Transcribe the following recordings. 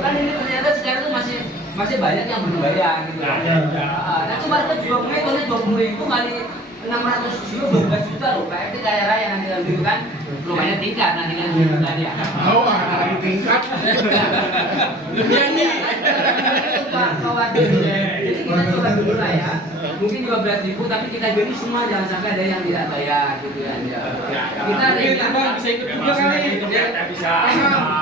kan ini ternyata sekarang tuh masih banyak yang belum bayar gitu. Nah cuma itu 20.000 kali 600 kilo 12 juta loh. Pak RT kaya raya nanti kan gitu kan. Rumahnya tingkat nanti kan gitu kan ya. Oh, ada tingkat. Jadi Pak khawatir. Jadi kita coba dulu lah ya. Mungkin 12.000 tapi kita beri semua, jangan sampai ada yang tidak bayar gitu kan ya. Kita Abang bisa ikut juga kali. Bisa.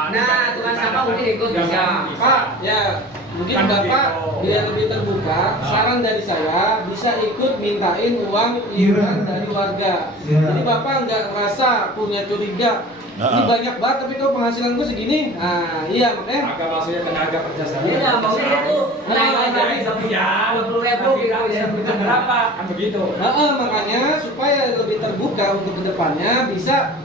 Nah, tukang sampah mungkin ikut bisa. Pak, ya mungkin Kan Bapak begitu. biar lebih terbuka, saran dari saya bisa ikut mintain uang iuran dari warga. Jadi Bapak nggak merasa punya curiga. Ini banyak banget tapi kok penghasilan gue segini. Nah, iya makanya. Agak maksudnya tenaga kerja saya. Iya, maksudnya itu naik aja bisa punya 20.000 gitu ya. bisa berapa? Kan begitu. Makanya supaya lebih terbuka untuk kedepannya bisa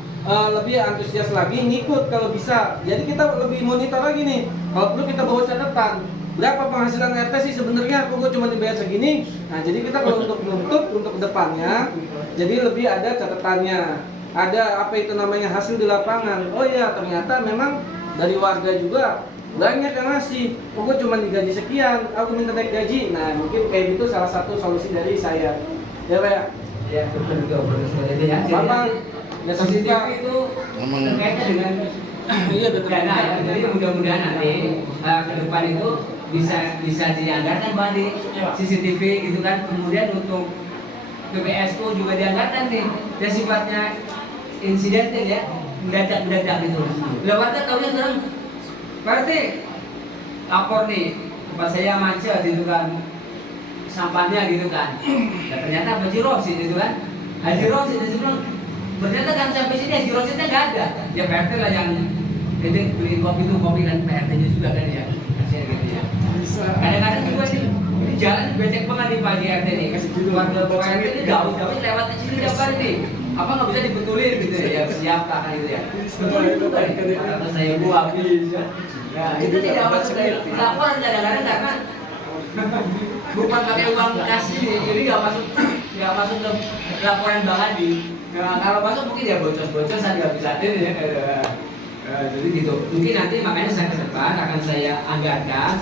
lebih antusias lagi ngikut kalau bisa. Jadi kita lebih monitor lagi nih. Kalau perlu kita bawa catatan. Berapa penghasilan RT sih sebenarnya? Kok gue cuma dibayar segini? Nah, jadi kita kalau untuk menuntut untuk kedepannya, jadi lebih ada catatannya. Ada apa itu namanya hasil di lapangan. Oh iya, ternyata memang dari warga juga banyak yang ngasih. Oh, gue cuma digaji sekian, aku minta naik gaji. Nah, mungkin kayak gitu salah satu solusi dari saya. Ya, Pak ya? Ya, betul juga itu ya. Bapak, ya CCTV terbuka. itu terkaitnya dengan Iya, betul. dana ya. Jadi mudah-mudahan nanti ke depan itu bisa dianggarkan Pak di CCTV gitu kan. Kemudian untuk PPSU juga dianggarkan nih. Ya sifatnya insidental ya, mendadak gitu. Lah warga tahunya sekarang, berarti lapor nih tempat saya macet gitu kan, sampahnya gitu kan. Dan ternyata Haji Rosid gitu kan, Haji Rosid itu bilang ternyata kan sampai sini Haji Rosidnya nggak ada. Ya PRT lah yang ini beli kopi itu kopi kan PRT-nya juga kan ya, kasihan gitu ya. Kadang-kadang juga sih ini jalan becek banget nih Pak RT nih. Warga PRT ini jauh-jauh lewat di sini dapat nih. Apa nggak bisa dibetulin gitu ya? Siap tak kan gitu ya? Betulin juga nih. Atau saya buat habis ya. Ya itu tidak masuk laporan kadang-kadang karena bukan pakai uang kasih nih, jadi nggak masuk ke laporan Bang Adi. Nah, kalau masuk mungkin ya bocor-bocoran nggak bisa ini ya. Jadi gitu. Mungkin nanti makanya saya ke depan akan saya anggarkan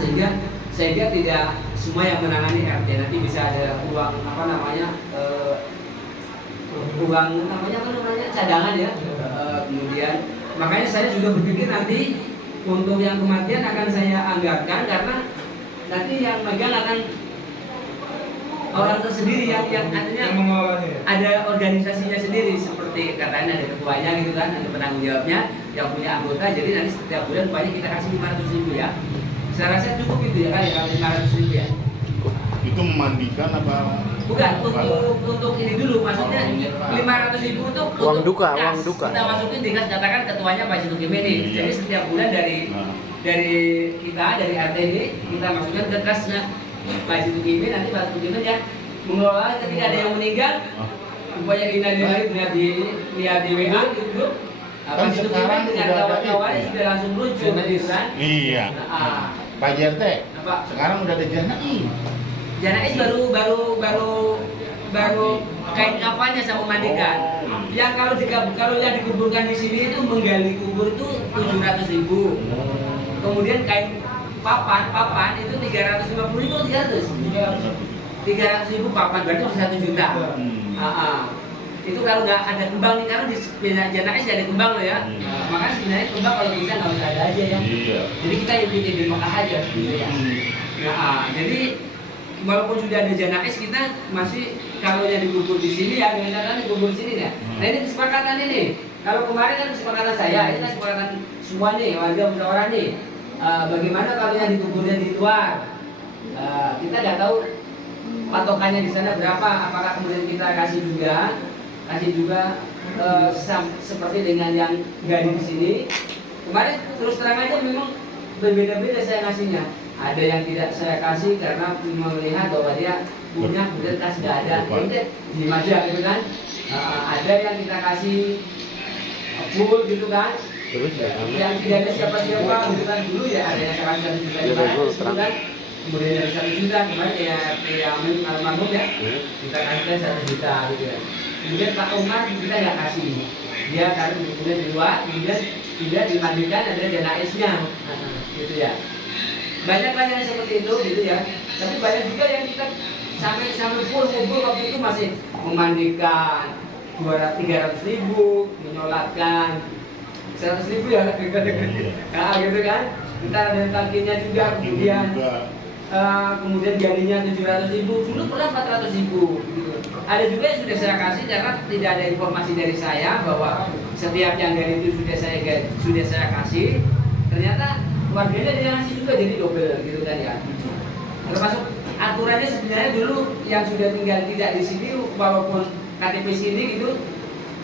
sehingga tidak semua yang menangani RT nanti bisa ada uang cadangan ya. Kemudian makanya saya juga berpikir nanti untuk yang kematian akan saya anggarkan karena nanti yang megang akan orang tersendiri yang artinya ada organisasinya sendiri seperti katanya ada ketuanya gitu kan, ada penanggung jawabnya yang punya anggota, jadi nanti setiap bulan upahnya kita kasih 500.000 ya. Saya rasa cukup itu ya kan ya, 500.000 ya. Itu memandikan apa? Bukan, untuk ini dulu, maksudnya 500.000 untuk uang duka, kas. uang duka. Kita masukin di kas, katakan ketuanya Pak Situ Gimeni. Jadi setiap bulan dari kita, dari RT ini, kita masukkan ke kasnya Pak Situ Gimeni, nanti Pak Situ Gimeni ya mengelola ketika ada yang meninggal, upaya lihat di WA di grup. Pak Situ Gimeni dengan kawan-kawannya sudah langsung lucu gitu kan. Iya. Pak JRT, sekarang udah ada janai. Janais baru kain kafannya sama mandikan. Yang kalau yang dikuburkan di sini itu menggali kubur itu 700.000. Kemudian kain papan itu 350.000 300.000 papan berarti 1 juta. Itu kalau nggak ada kembang nih, karena di Janais ada kembang loh ya. Makanya sebenarnya kembang kalau bisa nggak usah ada aja ya. Jadi kita ikuti di Mekah aja gitu ya. Jadi walaupun sudah ada Janais, kita masih kalau yang dikubur di sini ya dengan dikubur di sini ya. Nah ini kesepakatan ini. Kalau kemarin kan kesepakatan saya, ini kan kesepakatan semua nih warga musyawarah nih. Bagaimana kalau yang dikuburnya di luar? Kita nggak tahu patokannya di sana berapa. Apakah kemudian kita kasih juga seperti dengan yang gadi di sini. Kemarin terus terang aja memang berbeda-beda saya ngasihnya. Ada yang tidak saya kasih karena melihat bahwa dia punya kemudian kas nggak ada, jadi di aja gitu kan. Ada yang kita kasih full gitu kan. Yang tidak ada siapa-siapa gitu kan, dulu ya ada yang saya kasih 1 juta gitu kan. Kemudian dari 1 juta kemarin kayak almarhum ya, kita kasih 1 juta gitu ya. kemudian Pak Umar kita nggak kasih, dia taruh kemudian di luar, kemudian tidak dimandikan ada dana esnya, gitu ya. Banyak yang seperti itu, gitu ya. Tapi banyak juga yang kita sampai full mobil waktu itu masih memandikan 300.000, menyolatkan 100.000 ya, nah, gitu kan. Ntar ada talkinnya juga, kemudian gantinya 700.000, dulu pernah 400.000 gitu. Ada juga yang sudah saya kasih karena tidak ada informasi dari saya bahwa setiap yang dari itu sudah saya kasih, ternyata keluarganya dia ngasih juga jadi double gitu kan ya. Termasuk aturannya sebenarnya dulu yang sudah tinggal tidak di sini walaupun KTP sini gitu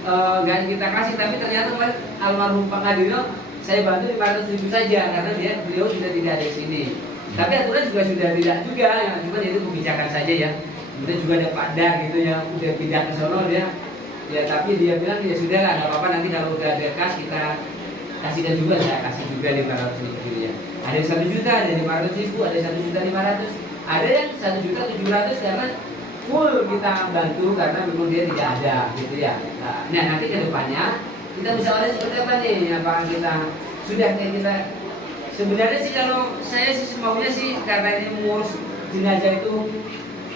nggak kita kasih, tapi ternyata almarhum Pak Kadino saya bantu 500.000 saja karena beliau sudah tidak ada di sini. Tapi aturan juga sudah tidak juga, yang cuma itu kebijakan saja ya. Kemudian juga ada Pak Dar gitu yang udah pindah ke sono dia, ya tapi dia bilang ya sudah lah nggak apa-apa, nanti kalau udah ada kas kita kasihkan juga, saya kasih juga 500.000 gitu ya. Ada 1 juta, ada 500.000, ada 1.500.000, ada yang 1.700.000 karena full kita bantu karena memang dia tidak ada gitu ya. Nah nanti ke depannya kita bisa oleh seperti apa nih? Apakah kita sudah kayak kita sebenarnya sih kalau saya sih maunya sih karena ini mengurus jenazah itu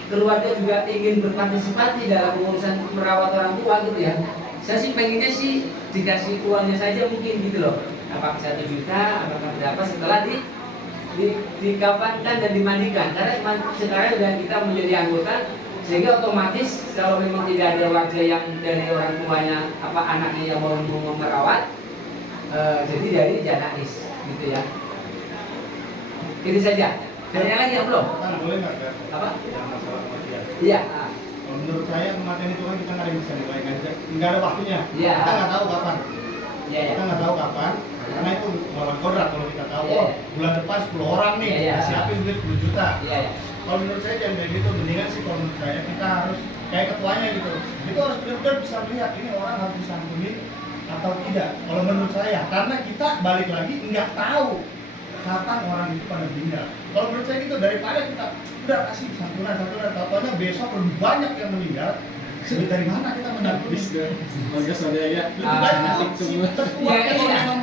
keluarga juga ingin berpartisipasi dalam urusan merawat orang tua gitu ya. Saya sih pengennya sih dikasih uangnya saja mungkin gitu loh. Apakah 1 juta, apakah berapa setelah dikafankan dan dimandikan. Karena sekarang sudah kita menjadi anggota, sehingga otomatis kalau memang tidak ada warga yang dari orang tuanya apa anaknya yang mau merawat, jadi dari janais gitu ya. Itu saja. Ada lagi yang belum? Kan boleh nggak kan? Apa? Yang masalah kematian. Iya. Kalau menurut saya kematian itu kan kita nggak ada yang bisa nilai, nggak ada waktunya. Iya. Kita nggak tahu kapan. Iya. Kita nggak tahu kapan. Karena itu melawan kodrat kalau kita tahu. Iya. Oh, bulan depan 10 orang nih, Iya. siapin duit 10 juta. Iya. Kalau menurut saya jangan kayak gitu, mendingan sih kalau menurut saya kita harus kayak ketuanya gitu. Itu harus benar-benar bisa melihat ini orang harus disantuni atau tidak. Kalau menurut saya, karena kita balik lagi nggak tahu kapan orang itu pada meninggal. Kalau menurut saya gitu, daripada kita udah kasih santunan, tahunya besok lebih banyak yang meninggal. Jadi dari mana kita mendapat Warga saudara Ah, semua. Ya,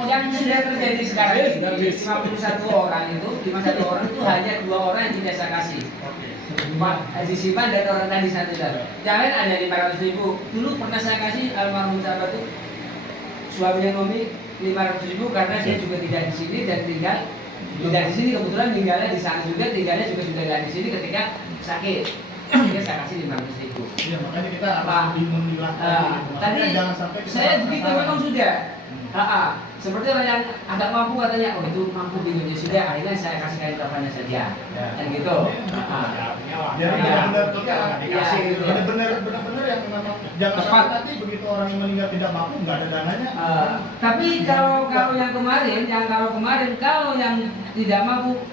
yang sudah terjadi sekarang ini 51 orang itu hanya 2 orang yang tidak saya kasih. Pak Haji Sipan dan orang tadi satu dan jangan ada 500.000. Dulu pernah saya kasih almarhum sahabat itu suaminya Nomi 500.000 karena dia juga tidak di sini dan tidak di sini, kebetulan tinggalnya di sana juga, tinggalnya juga sudah tidak di sini ketika sakit. Sehingga saya kasih 500.000. Iya, makanya kita harus lebih memilah. Tadi jangan sampai saya begitu memang sudah. Seperti orang yang agak mampu katanya, oh itu mampu tingginya sudah, akhirnya saya kasihkan teleponnya saja. Dan gitu. Jadi benar-benar kita dikasih gitu. benar-benar yang memang jangan sampai nanti begitu orang yang meninggal tidak mampu nggak ada dananya. Tapi kalau yang kemarin, kalau yang tidak mampu,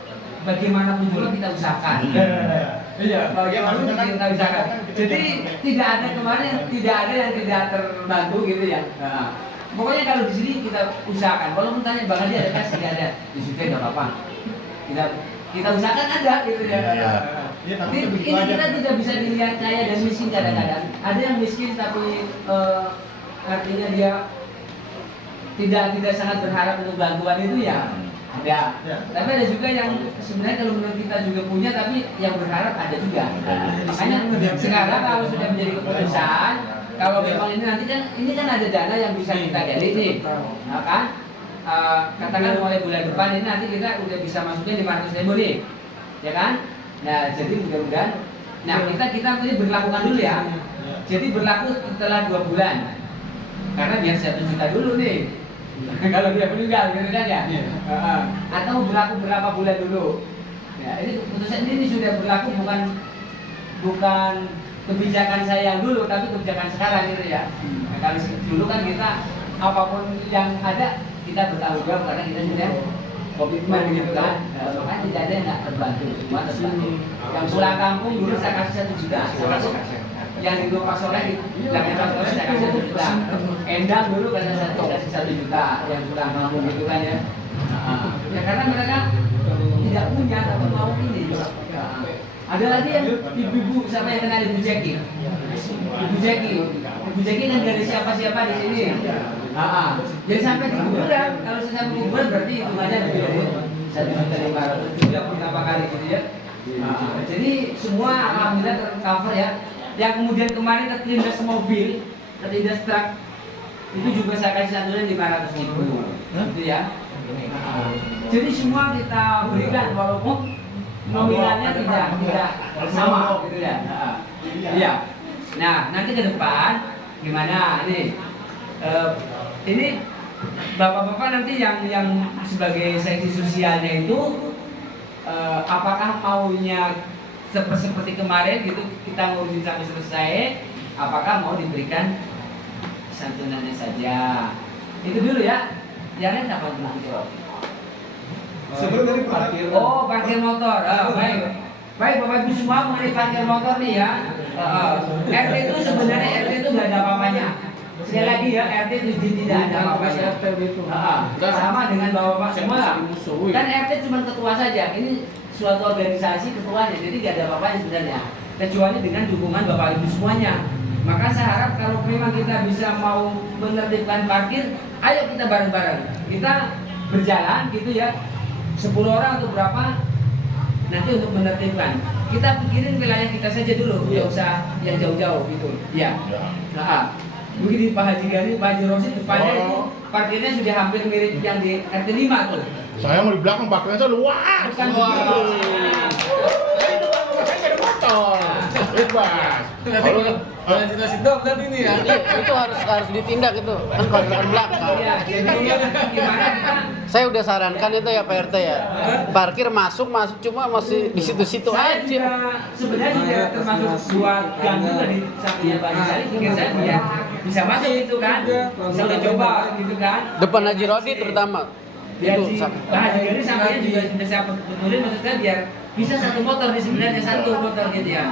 bagaimanapun juga kita usahakan. Iya, bagaimanapun kita usahakan. Jadi tidak ada kemarin, tidak ada yang tidak terbantu gitu ya. Pokoknya kalau di sini kita usahakan. Kalau tanya Bang Haji ada kas tidak ada, di situ nggak apa-apa. Kita usahakan ada gitu ya. Ini kita tidak bisa dilihat kaya dan miskin kadang-kadang. Ada yang miskin tapi artinya dia tidak sangat berharap untuk bantuan itu ya. Ada. Tapi ada juga yang sebenarnya kalau menurut kita juga punya tapi yang berharap ada juga. Makanya sekarang kalau sudah menjadi keputusan, kalau memang ini nanti kan ini kan ada dana yang bisa kita gali nih, nah, kan? Katakan mulai bulan depan ini nanti kita udah bisa masukin 500.000 nih, ya kan? Nah jadi mudah-mudahan, nah kita ini berlakukan dulu ya. Jadi berlaku setelah 2 bulan, karena biar 1 juta dulu nih. Kalau dia meninggal gitu kan ya, atau berlaku berapa bulan dulu. Ya ini keputusan ini sudah berlaku bukan kebijakan saya yang dulu, tapi kebijakan sekarang gitu ya. Nah, kalau dulu kan kita apapun yang ada kita bertanggung jawab karena kita sudah komitmen gitu kan. Makanya tidak ada yang nggak terbantu, semua terbantu. Yang pulang kampung dulu saya kasih 1 juta, yang di Pak Soleh, yang Pak Soleh saya kasih 1 juta. Endang dulu kasih 1 juta, yang pulang kampung gitu kan ya. Ya karena mereka tidak punya tapi mau ini. Ada lagi yang ibu-ibu sama yang kenal Ibu Jackie. Ibu Jackie Ibu Jeki kan gak ada siapa-siapa di sini. Jadi sampai di kuburan, kalau saya sampai kuburan berarti hitungannya lebih dari 1.500.000 tidak berapa kali gitu ya. Jadi semua alhamdulillah tercover ya. Yang kemudian kemarin tertindas mobil, tertindas truk, itu juga saya kasih santunan 500.000 gitu ya. Jadi semua kita berikan walaupun nominalnya tidak sama gitu ya. Iya. Nah, nanti ke depan gimana nih? Ini bapak-bapak nanti yang sebagai seksi sosialnya itu apakah maunya seperti kemarin gitu kita ngurusin sampai selesai? Apakah mau diberikan santunannya saja? Itu dulu ya. Yang lain apa dulu gitu? Sebenarnya parkir. Oh, parkir motor. Baik. Baik, Bapak Ibu semua mengenai parkir motor nih ya. RT itu sebenarnya RT itu nggak ada apa-apanya. Sekali lagi ya, RT itu tidak ada apa-apanya. Sama dengan Bapak-bapak semua. Kan RT cuma ketua saja. Ini suatu organisasi ketuanya, jadi nggak ada apa-apanya sebenarnya. Kecuali dengan dukungan Bapak Ibu semuanya. Maka saya harap kalau memang kita bisa mau menertibkan parkir, ayo kita bareng-bareng. Kita berjalan gitu ya. 10 orang atau berapa nanti untuk menertibkan. Kita pikirin wilayah kita saja dulu, nggak usah yang jauh-jauh gitu. Ya. Nah, begini Pak Haji Gani, Pak Haji Rosid depannya itu parkirnya sudah hampir mirip yang di RT 5 tuh. Saya mau di belakang parkirnya saya luas. Bukan Wah. begitu. Saya nggak ada motor. Bebas. Kalau jelas itu berarti ini ya. Itu harus ditindak itu kan parkiran belakang. Iya, jadi gimana kita Saya udah sarankan itu ya Pak RT ya. Parkir masuk cuma masih di situ-situ saya aja. juga sebenarnya juga termasuk buat ganggu dari sampingnya Pak Haji Sari, pikir saya biar bisa masuk itu kan, bisa udah coba gitu kan. Depan Haji Rodi terutama. Biar Itu si Pak Haji Gani sampingnya juga sudah saya betulin, maksud saya biar bisa satu motor di sebenarnya satu motor gitu ya.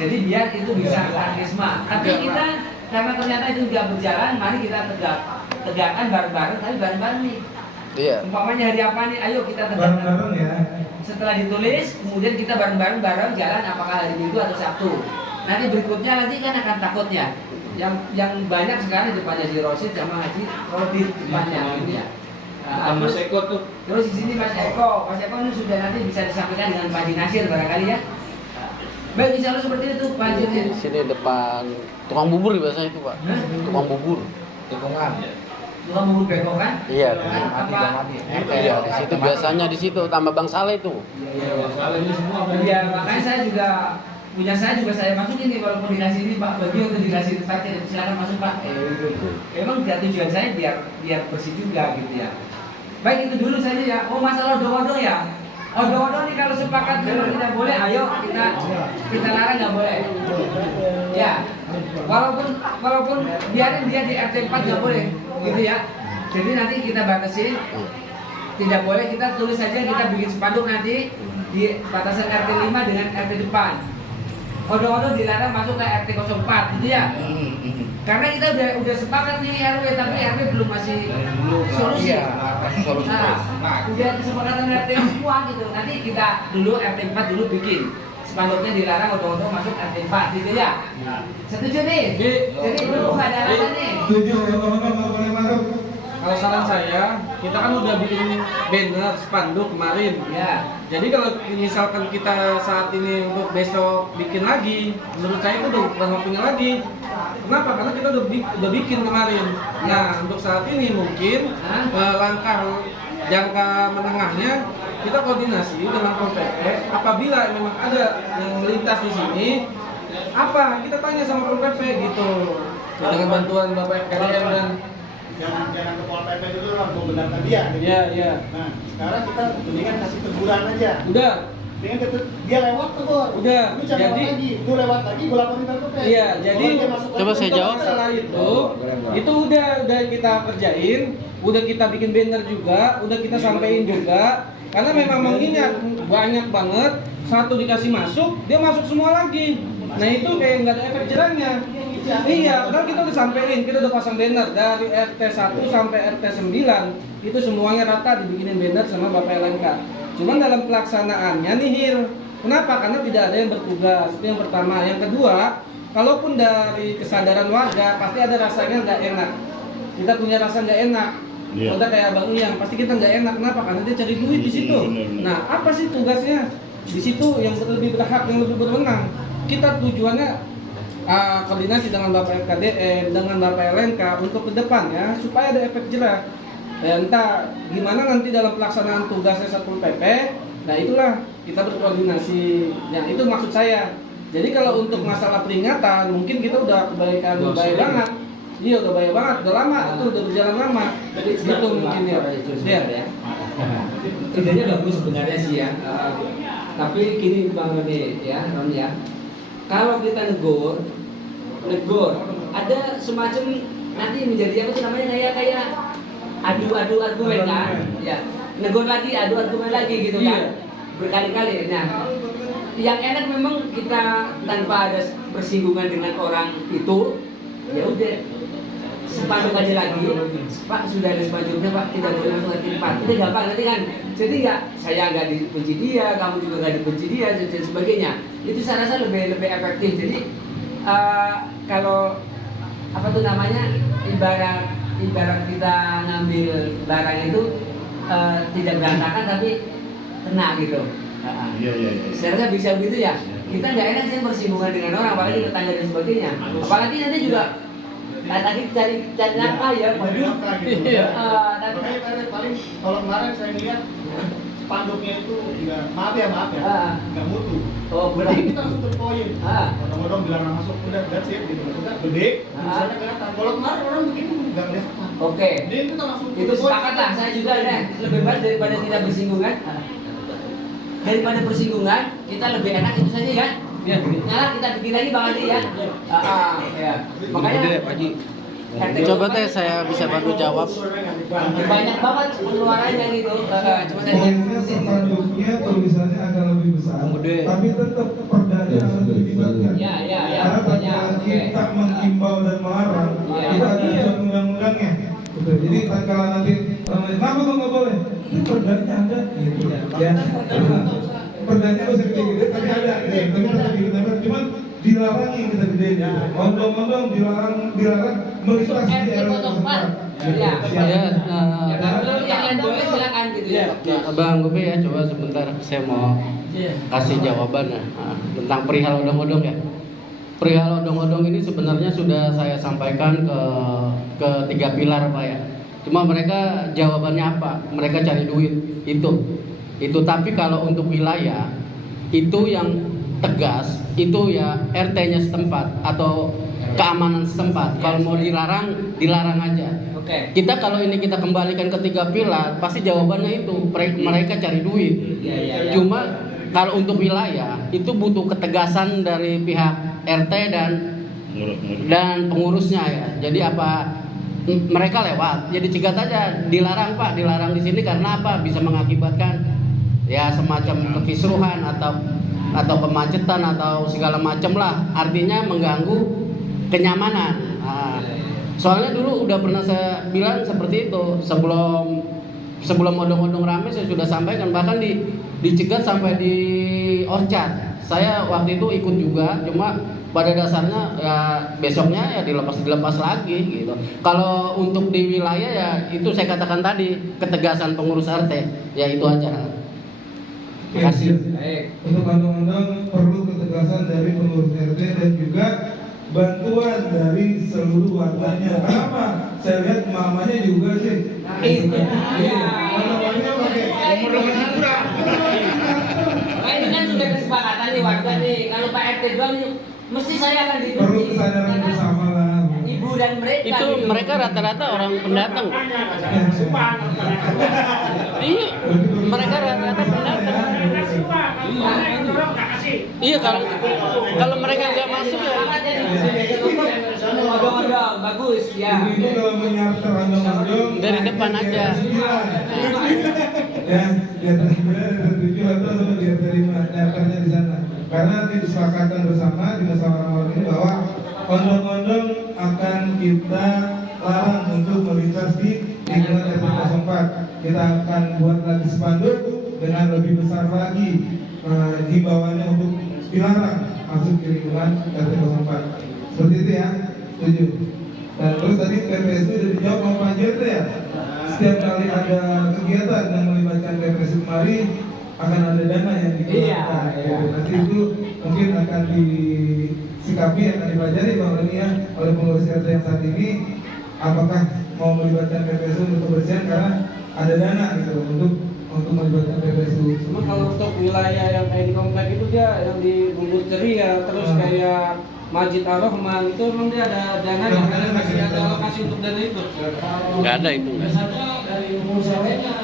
Jadi biar itu bisa karisma. Tapi kita karena ternyata itu nggak berjalan, mari kita tegakkan bareng-bareng, tapi bareng-bareng nih. Iya. Umpamanya hari apa nih? Ayo kita tegakkan. ya. Setelah ditulis, kemudian kita bareng-bareng jalan apakah hari Minggu atau Sabtu. Nanti berikutnya nanti kan akan takutnya. Yang banyak sekarang depannya Haji Rosid sama Haji Rodit depannya gitu ya. Mas Eko tuh. Terus di sini Mas Eko ini sudah nanti bisa disampaikan dengan Pak Haji Nasir barangkali ya. Baik, insya Allah seperti itu Pak Haji. Di sini depan tukang bubur biasanya itu Pak. Tukang bubur. Tukang bubur beko kan? Iya. Apa? Iya, di situ biasanya di situ tambah Bang Saleh itu. Kalau ini semua Iya, makanya saya juga punya saya masukin nih walaupun dikasih ini Pak Bagio untuk dikasih parkir silakan masuk Pak. Emang tujuan saya biar bersih juga gitu ya. Baik itu dulu saja ya. Oh masalah odong-odong ya. Odong-odong nih kalau sepakat kalau tidak boleh, ayo kita larang nggak boleh. Ya, walaupun biarin dia di RT 4 nggak boleh, gitu ya. Jadi nanti kita batasi, tidak boleh kita tulis saja kita bikin spanduk nanti di batasan RT 5 dengan RT depan. Odong-odong dilarang masuk ke RT 04, gitu ya. Karena kita udah sepakat nih RW, tapi RW belum masih solusi. Nah, udah kesepakatan RT semua gitu. Nanti kita dulu RT 4 dulu bikin spanduknya dilarang odong-odong masuk RT 4 gitu ya. Setuju nih? Jadi belum ada alasan nih. Setuju, odong-odong nggak boleh masuk. Kalau saran saya, kita kan udah bikin banner, spanduk kemarin. Ya. Jadi kalau misalkan kita saat ini untuk besok bikin lagi, menurut saya itu udah bukan waktunya lagi. Kenapa? Karena kita udah bikin kemarin. Nah, untuk saat ini mungkin langkah jangka menengahnya kita koordinasi dengan Pol PP. Apabila memang ada yang melintas di sini, apa? Kita tanya sama Pol PP gitu. Dengan bantuan Bapak FKDM dan jangan ke Pol PP dulu lah, mau benarkan dia. Gitu. Iya. Nah, sekarang kita mendingan kasih teguran aja. Udah. Dengan dia lewat tuh, Bor. Udah. Lu jangan Jadi lagi, lu lewat lagi, gua laporin ke PP. iya, jadi Coba saya jawab. masalah itu udah kita kerjain, udah kita bikin banner juga, udah kita sampein juga. Karena memang mengingat banyak banget, satu dikasih masuk, dia masuk semua lagi. Nah itu kayak nggak ada efek jerahnya. Iya, padahal kita udah sampein, kita udah pasang banner dari RT 1 sampai RT 9 itu semuanya rata dibikinin banner sama Bapak LNK. Cuman dalam pelaksanaannya nihil. Kenapa? Karena tidak ada yang bertugas. Itu yang pertama. Yang kedua, kalaupun dari kesadaran warga pasti ada rasanya nggak enak. Kita punya rasa nggak enak. Iya. Contoh kayak Bang Uyang, pasti kita nggak enak. Kenapa? Karena dia cari duit di situ. Benar. Nah, apa sih tugasnya di situ yang lebih berhak, yang lebih berwenang? Kita tujuannya koordinasi dengan Bapak FKDN, dengan Bapak LNK untuk ke depan ya, supaya ada efek jerah. Ya, entah gimana nanti dalam pelaksanaan tugasnya Satpol PP. Nah, itulah kita berkoordinasi. Ya, itu maksud saya. Jadi kalau untuk masalah peringatan, mungkin kita udah kebaikan baik banget. Iya, udah baik banget, udah lama, itu udah berjalan lama. Gitu mungkin ya. Ya. Idenya bagus sebenarnya sih ya. Tapi gini Bang Roni ya. Kalau kita negor, ada semacam nanti menjadi apa sih namanya kayak adu argumen kan? Ya. Negor lagi, adu argumen lagi gitu kan. Berkali-kali. Nah, yang enak memang kita tanpa ada bersinggungan dengan orang itu, ya udah spanduk aja lagi, Pak sudah ada spanduknya Pak, tidak boleh masuk ke tempat. Itu gampang nanti kan. Jadi nggak, saya nggak dibenci dia, kamu juga nggak dibenci dia dan sebagainya. Itu saya rasa lebih efektif. Jadi kalau apa tuh namanya ibarat kita ngambil barang itu tidak berantakan tapi kena gitu. Iya. Saya rasa bisa begitu ya. Kita nggak enak sih bersinggungan dengan orang, apalagi tetangga dan sebagainya. Apalagi nanti juga tadi cari apa ya, waduh. Makanya paling kalau kemarin saya lihat spanduknya itu juga maaf ya nggak mutu. Oh, Berarti berarti kita langsung terpoin. Odong-odong dilarang masuk, udah that's it gitu. Maksudnya gede, misalnya kelihatan. Kalau kemarin orang begitu nggak kelihatan. Oke. Jadi kita langsung Itu sepakat lah, saya juga deh. Lebih baik daripada tidak bersinggungan. Daripada bersinggungan, kita lebih enak itu saja kan? Ya, Nah, kita bikin lagi Bang Adi ya. Ya. Makanya Coba teh saya bisa bantu jawab. banyak banget pengeluarannya gitu. Cuma Poinnya spanduknya tulisannya agak lebih besar, tapi tetap perdanya harus dilibatkan. Ya. Karena tatkala kita mengimbau dan melarang, Ya. kita ada surat undang-undangnya. Gitu. Jadi tatkala nanti kenapa kok nggak boleh? Ini perdanya ada, gitu ya. Perdanya bisa gede-gede, tapi ada. Tapi bisa gede-gede, cuman dilarang yang kita gede. Ondong-ondong dilarang meregistrasi di area tersebut. Ya. Ya, Ya, kalau yang lain boleh silakan gitu ya. Bang Gopi ya, coba sebentar saya mau kasih jawaban ya tentang perihal odong-odong ya. Perihal odong-odong ini sebenarnya sudah saya sampaikan ke 3 pilar Pak ya. Cuma mereka jawabannya apa? Mereka cari duit itu. Tapi kalau untuk wilayah itu yang tegas itu ya RT-nya setempat atau keamanan setempat. Kalau mau dilarang aja. Oke. Kita kalau ini kita kembalikan ke 3 pilar, pasti jawabannya itu mereka cari duit. Ya. Cuma kalau untuk wilayah itu butuh ketegasan dari pihak RT dan pengurusnya ya. Jadi apa mereka lewat, jadi cegat aja, dilarang Pak, dilarang di sini karena apa? Bisa mengakibatkan ya semacam kekisruhan atau kemacetan atau segala macam lah. Artinya mengganggu kenyamanan. Soalnya dulu udah pernah saya bilang seperti itu sebelum odong-odong rame saya sudah sampaikan, bahkan dicegat sampai di Orchard. Saya waktu itu ikut juga, cuma pada dasarnya ya besoknya ya dilepas lagi gitu. Kalau untuk di wilayah ya itu saya katakan tadi ketegasan pengurus RT, ya itu aja. Terima kasih. Baik. Untuk undang-undang perlu ketegasan dari pengurus RT dan juga bantuan dari seluruh warganya. Kenapa? Saya lihat mamanya juga sih. Itu. Mamanya pakai Nah, ini kan sudah kesepakatan nih warga nih. Kalau Pak RT doang mesti saya akan dibenci. perlu kesadaran Karena bersama lah. Ibu dan mereka. Itu gitu. mereka rata-rata orang pendatang. Iya, mereka rata-rata pendatang. Iya kalau mereka nggak masuk ya. Odong-odong bagus ya. Ibu kalau menyarter undang-undang Dari depan aja. Ya, di atas 7 atau di atas 5 nyarternya di sana. Karena nanti disepakatan bersama di musyawarah ini bahwa ondong-ondong akan kita larang untuk melintas di lingkungan RT 04. Kita akan buat lagi spanduk dengan lebih besar lagi himbauannya untuk dilarang masuk ke lingkungan RT 04. Seperti itu ya, setuju. Dan terus tadi PPSU sudah dijawab sama Pak Jendra ya. Setiap kali ada kegiatan yang melibatkan PPSU kemari akan ada dana yang dikeluarkan. Iya. Nanti itu mungkin akan disikapi, akan dipelajari Bang Reni ya oleh pengurus RT yang saat ini, apakah mau melibatkan PPSU untuk kebersihan karena ada dana gitu untuk melibatkan PPSU. Cuma kalau untuk wilayah yang kayak di komplek itu dia yang di Bubur Ceria, terus kayak Masjid Ar-Rahman itu memang dia ada dana yang masih ada alokasi untuk dana itu. Nggak ada itu. Biasanya dari pengurus RW-nya,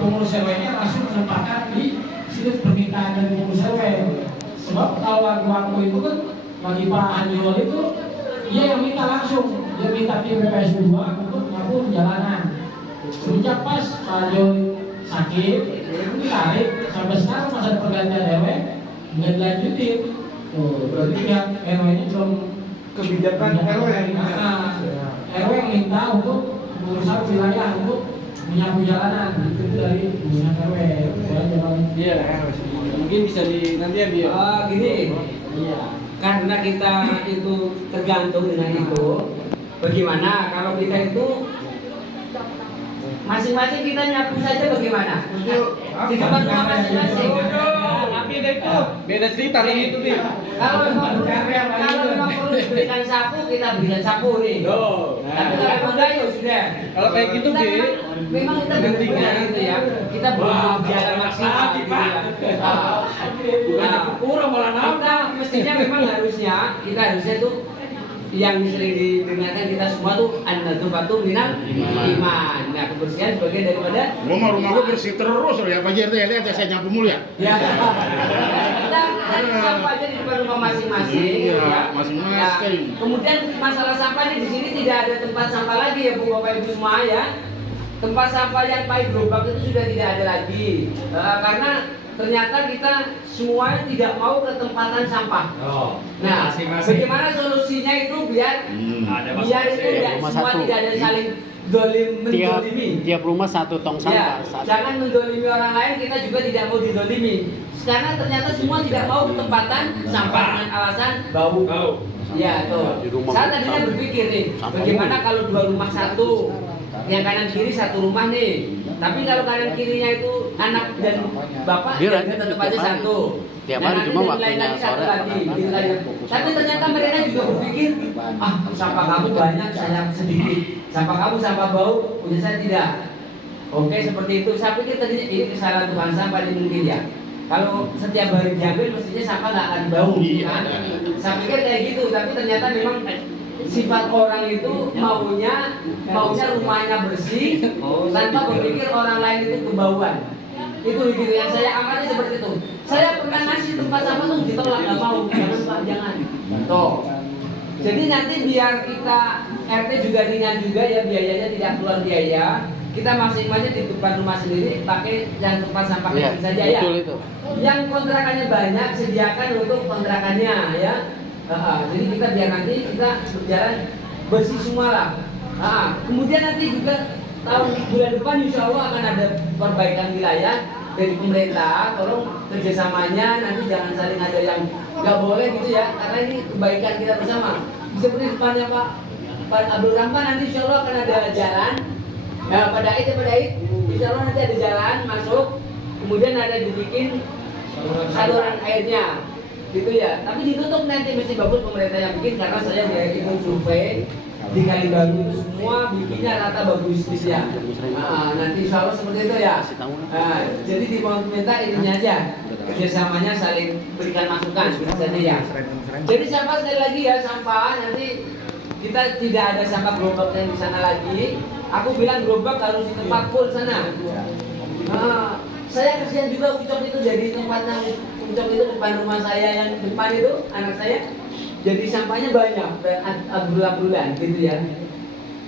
pengurus RW-nya langsung menempatkan di situs permintaan dari pengurus RW. Sebab kalau waktu itu kan bagi Pak Anjol itu dia yang minta langsung, dia minta tim PPSU 2 untuk mengatur jalanan. Sejak pas Pak Anjol sakit, itu ditarik sampai sekarang masa pergantian RW nggak dilanjutin. Oh, berarti pihak RW-nya belum Kebijakan RW yang RW yang minta untuk pengurusan wilayah untuk menyapu jalanan itu dari pimpinan RW. Iya, mungkin bisa di nanti ya biar. Gini, karena kita itu tergantung dengan itu. Bagaimana kalau kita itu masing-masing kita nyapu saja bagaimana? Di depan rumah masing-masing. Beda cerita nih itu nih. Kalau memang perlu diberikan sapu, kita berikan sapu nih. Tapi kalau memang enggak ya sudah. Kalau kayak gitu, Kita Bi, memang kita berguna gitu ya. Kita belum jalan maksimal gitu ya. Bukan kurang malah nambah. Mestinya memang harusnya tuh yang sering didengarkan kita semua tuh an-nadzafatu minal iman. Nah, kebersihan sebagai daripada Gua mau rumah gua bersih terus ya Pak Jendra ya, lihat ya saya nyapu mulu ya. ya. Kita sampah aja di depan rumah masing-masing. Iya, ya. masing-masing. Nah, kemudian masalah sampah nih di sini tidak ada tempat sampah lagi ya Bu Bapak Ibu semua ya. Tempat sampah yang pakai gerobak itu sudah tidak ada lagi. Karena ternyata kita semua tidak mau ke tempatan sampah. Nah, bagaimana solusinya itu biar itu tidak semua tidak ada saling mendolimi. Tiap rumah satu tong Ya, sampah. jangan mendolimi orang lain, kita juga tidak mau didolimi. Karena ternyata semua tidak mau ke tempatan sampah dengan alasan bau. Ya, tuh. Di rumah Saya tadinya berpikir nih, sampah bagaimana mulu. kalau 2 rumah satu, yang kanan kiri satu rumah nih. Tapi kalau kanan kirinya itu anak dan bapak, Dia ya rajin tetap tiap aja hari. satu. Tiap Dan hari, nanti cuma yang waktunya lain lagi satu sore lagi, apa gitu aja. Tapi ternyata mereka juga berpikir, sampah kamu banyak, saya sedikit. Sampah kamu sampah bau, punya saya tidak. Oke, seperti itu. Saya pikir tadi ini kesalahan Tuhan sampah ini mungkin ya. Kalau setiap hari diambil mestinya sampah nggak akan bau, kan? Saya pikir kayak gitu, tapi ternyata memang sifat orang itu maunya rumahnya bersih tanpa berpikir orang lain itu kebauan. Itu gitu yang saya amati seperti itu. Saya pernah ngasih tempat sampah tuh ditolak, nggak mau, jangan Pak, jangan. Tuh. Jadi nanti biar kita RT juga ringan juga ya, biayanya tidak keluar biaya. Kita masing-masing di depan rumah sendiri pakai yang tempat sampah kecil saja ya. Betul itu. Yang kontrakannya banyak sediakan untuk kontrakannya ya. Jadi kita biar nanti kita berjalan bersih semua lah. Kemudian nanti juga tahun bulan depan insya Allah akan ada perbaikan wilayah dari pemerintah. Tolong kerjasamanya nanti jangan saling ada yang nggak boleh gitu ya, karena ini kebaikan kita bersama. Seperti depannya Pak Abdul Rahman nanti insya Allah akan ada jalan. Nah, pada insya Allah nanti ada jalan masuk, kemudian ada dibikin saluran airnya. Gitu ya, tapi ditutup nanti mesti bagus pemerintah yang bikin, karena saya udah ikut survei di Kalibaru itu semua bikinnya rata bagus gitu ya. Nanti insya Allah seperti itu ya. Jadi di pemerintah ininya aja, kerjasamanya saling berikan masukan saja ya. Jadi sampah sekali lagi ya, sampah nanti kita tidak ada sampah gerobak yang di sana lagi. Aku bilang gerobak harus di tempat full sana. Saya kasihan juga Ucok itu jadi tempatnya. Ucok itu depan rumah saya yang depan itu, anak saya jadi sampahnya banyak, bulan gitu ya.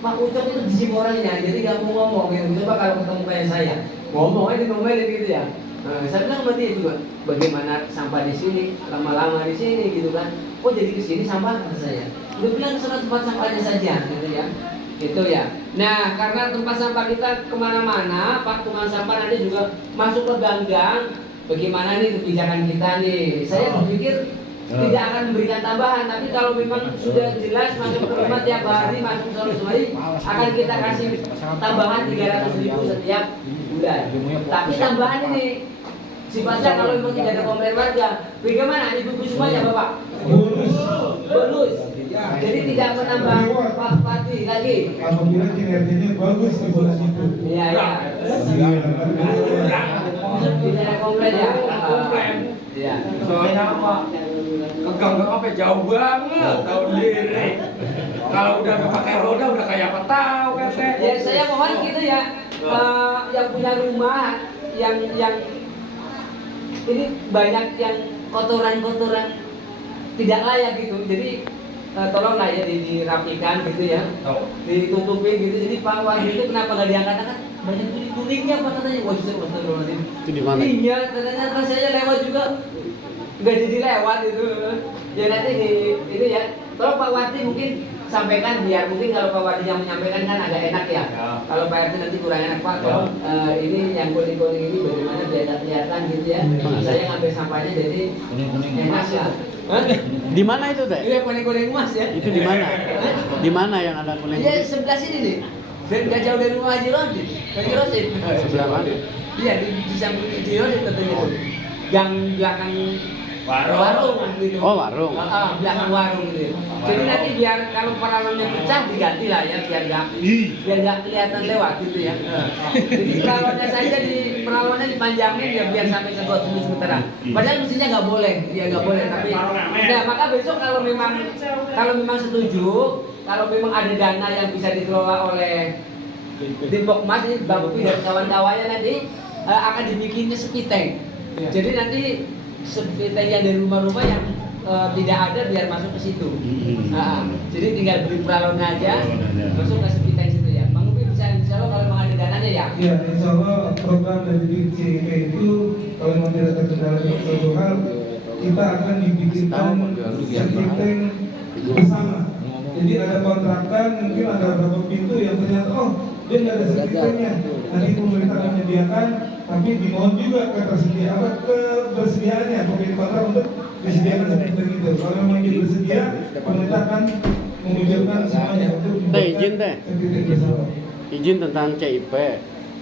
Pak Ucok itu dijim orangnya, jadi nggak mau ngomong gitu. Coba kalau ketemu kayak saya, ngomong aja ngomelin gitu ya. Saya bilang sama dia juga, bagaimana sampah di sini, lama-lama di sini gitu kan. Oh jadi ke sini sampah kata saya. Udah bilang sana tempat sampahnya saja gitu ya. Gitu ya. Nah, karena tempat sampah kita kemana-mana, Pak tukang sampah nanti juga masuk ke gang-gang. Bagaimana nih kebijakan kita nih? Saya berpikir tidak akan memberikan tambahan. Tapi kalau memang sudah jelas masuk ke rumah tiap hari, masuk sehari, akan kita kasih tambahan 300.000 setiap bulan. Tapi tambahan ini sifatnya kalau memang tidak ada komplain warga. Bagaimana? Ibu-ibu semuanya Bapak? Bonus. Jadi tidak menambah parti lagi. Apabila kinerjanya bagus di bulan itu. Iya, iya. Tidak ada komplain ya. Iya. Soalnya apa? Kegang apa jauh banget, tahu diri. Kalau udah nggak pakai roda udah kayak apa tahu kan teh. Ya saya mohon gitu ya, yang punya rumah yang ini banyak yang kotoran-kotoran tidak layak gitu. Jadi tolonglah ya dirapikan gitu ya, ditutupin gitu. Jadi Pak Wali itu kenapa nggak diangkat-angkat? Banyak kuningnya apa katanya? Wah Astagfirullahaladzim. Itu di mana? Iya, ternyata saya lewat juga nggak jadi lewat itu. Ya nanti di itu ya. Kalau Pak Wati mungkin sampaikan biar mungkin kalau Pak Wati yang menyampaikan kan agak enak ya. Kalau Pak RT nanti kurang enak Pak. Kalau ini yang kuning-kuning ini bagaimana biar tak kelihatan gitu ya. Saya ngambil sampahnya jadi enak ya. Hah? Di mana itu teh? Iya kuning-kuning emas ya. Itu di mana? Di mana yang ada kuning? Iya sebelah sini nih. Dan nggak jauh dari rumah Haji Rosid. Haji Rosid. Sebelah mana? Iya di samping Haji Rosid tentunya. Gang belakang warung gitu. Oh, warung. Belakang warung gitu. Jadi nanti biar kalau paralonnya pecah diganti lah ya biar nggak kelihatan lewat gitu ya. Jadi paralonnya saja di paralonnya dipanjangin ya biar sampai ke bawah dulu sementara. Padahal mestinya nggak boleh, ya nggak boleh. Tapi nah maka besok kalau memang setuju, kalau memang ada dana yang bisa dikelola oleh Dinkpokmas ini Bang Upi dan kawan-kawannya nanti akan dibikinnya sepi tank. Jadi nanti sepi tank yang dari rumah-rumah yang tidak ada biar masuk ke situ. Jadi tinggal beli peralon aja, masuk ke sepi tank situ ya. Bang Upi bisa Allah kalau memang ada dananya ya. Ya, insya Allah program dari DCIP itu kalau memang tidak terkendala dengan suatu hal, kita akan dibikinkan sepi tank bersama. Jadi ada kontraktan, mungkin ada beberapa pintu yang ternyata dia nggak ada sertifikatnya. Nanti pemerintah akan menyediakan, tapi dimohon juga kebersediaannya pemilik kontrak untuk disediakan sertifikat itu. Kalau memang dia bersedia, pemerintah akan mengucapkan semuanya untuk Izin teh. sertifikat bersama. Izin tentang CIP